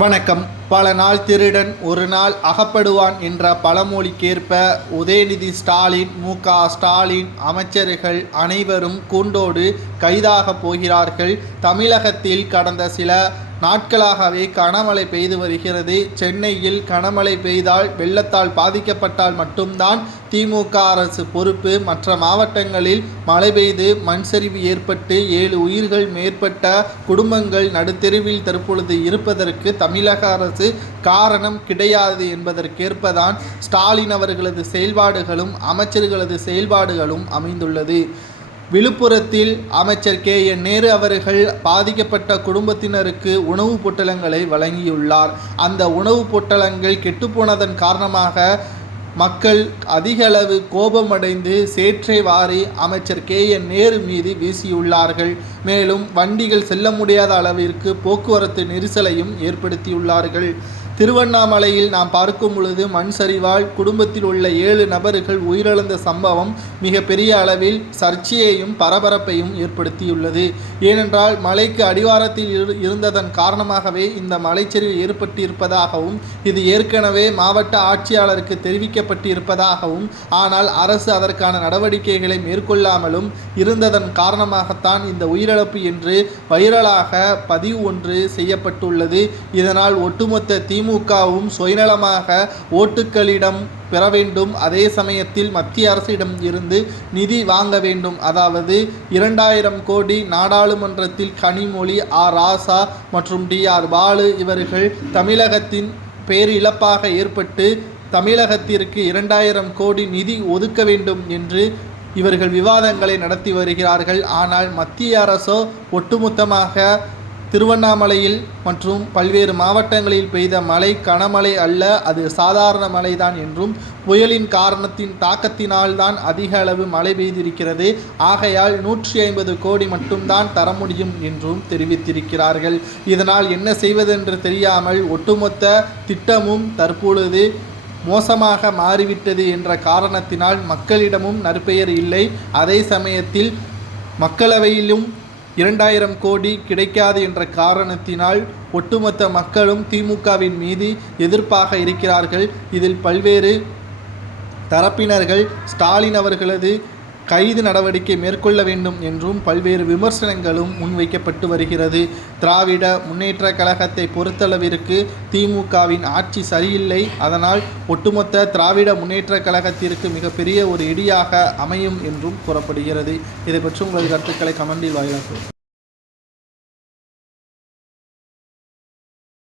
வணக்கம். பல நாள் திருடன் ஒரு நாள் அகப்படுவான் என்ற பழமொழிக்கேற்ப உதயநிதி ஸ்டாலின், மு.க. ஸ்டாலின், அமைச்சர்கள் அனைவரும் கூண்டோடு கைதாக போகிறார்கள். தமிழகத்தில் கடந்த சில நாட்களாகவே கனமழை பெய்து வருகிறது. சென்னையில் கனமழை பெய்தால் வெள்ளத்தால் பாதிக்கப்பட்டால் மட்டும்தான் திமுக அரசு பொறுப்பு. மற்ற மாவட்டங்களில் மழை பெய்து மண் சரிவு ஏற்பட்டு 7 உயிர்கள் மேற்பட்ட குடும்பங்கள் நடுத்தெருவில் தற்பொழுது இருப்பதற்கு தமிழக அரசு காரணம் கிடையாது என்பதற்கேற்பதான் ஸ்டாலின் அவர்களது செயல்பாடுகளும் அமைச்சர்களது செயல்பாடுகளும் அமைந்துள்ளது. விழுப்புரத்தில் அமைச்சர் கே.என். நேரு அவர்கள் பாதிக்கப்பட்ட குடும்பத்தினருக்கு உணவுப் பொட்டலங்களை வழங்கியுள்ளார். அந்த உணவுப் பொட்டலங்கள் கெட்டுப்போனதன் காரணமாக மக்கள் அதிக அளவு கோபமடைந்து சேற்றை வாரி அமைச்சர் கே.என். நேரு மீது வீசியுள்ளார்கள். மேலும் வண்டிகள் செல்ல முடியாத அளவிற்கு போக்குவரத்து நெரிசலையும் ஏற்படுத்தியுள்ளார்கள். திருவண்ணாமலையில் நாம் பார்க்கும் பொழுது மண் சரிவால் குடும்பத்தில் உள்ள 7 நபர்கள் உயிரிழந்த சம்பவம் மிகப்பெரிய அளவில் சர்ச்சையையும் பரபரப்பையும் ஏற்படுத்தியுள்ளது. ஏனென்றால் மலைக்கு அடிவாரத்தில் இருந்ததன் காரணமாகவே இந்த மலைச்சரிவு ஏற்பட்டிருப்பதாகவும் இது ஏற்கனவே மாவட்ட ஆட்சியாளருக்கு தெரிவிக்கப்பட்டிருப்பதாகவும் ஆனால் அரசு அதற்கான நடவடிக்கைகளை மேற்கொள்ளாமலும் இருந்ததன் காரணமாகத்தான் இந்த உயிரிழப்பு என்று வைரலாக பதிவு ஒன்று செய்யப்பட்டுள்ளது. இதனால் ஒட்டுமொத்த திமுகவும் சுயநலமாக ஓட்டுக்களிடம் பெற வேண்டும், அதே சமயத்தில் மத்திய அரசிடம் இருந்து நிதி வாங்க வேண்டும். அதாவது 2000 கோடி நாடாளுமன்றத்தில் கனிமொழி, ஆர். ராசா மற்றும் டி.ஆர். பாலு இவர்கள் தமிழகத்தின் பேரிழப்பாக ஏற்பட்டு தமிழகத்திற்கு 2000 கோடி நிதி ஒதுக்க வேண்டும் என்று இவர்கள் விவாதங்களை நடத்தி வருகிறார்கள். ஆனால் மத்திய அரசோ ஒட்டுமொத்தமாக திருவண்ணாமலையில் மற்றும் பல்வேறு மாவட்டங்களில் பெய்த மழை கனமழை அல்ல, அது சாதாரண மழைதான் என்றும் புயலின் காரணத்தின் தாக்கத்தினால்தான் அதிக அளவு மழை பெய்திருக்கிறது, ஆகையால் 150 கோடி மட்டும்தான் தர முடியும் என்றும் தெரிவித்திருக்கிறார்கள். இதனால் என்ன செய்வதென்று தெரியாமல் ஒட்டுமொத்த திட்டமும் தற்பொழுது மோசமாக மாறிவிட்டது என்ற காரணத்தினால் மக்களிடமும் நற்பெயர் இல்லை. அதே சமயத்தில் மக்களவையிலும் 2000 கோடி கிடைக்காது என்ற காரணத்தினால் ஒட்டுமொத்த மக்களும் திமுகவின் மீது எதிர்ப்பாக இருக்கிறார்கள். இதில் பல்வேறு தரப்பினர்கள் ஸ்டாலின் அவர்களது கைது நடவடிக்கை மேற்கொள்ள வேண்டும் என்றும் பல்வேறு விமர்சனங்களும் முன்வைக்கப்பட்டு வருகிறது. திராவிட முன்னேற்ற கழகத்தை பொறுத்தளவிற்கு திமுகவின் ஆட்சி சரியில்லை. அதனால் ஒட்டுமொத்த திராவிட முன்னேற்ற கழகத்திற்கு மிகப்பெரிய ஒரு இடியாக அமையும் என்றும் கூறப்படுகிறது. இதை பற்றி உங்களது கருத்துக்களை கமெண்டில் வாயிலாக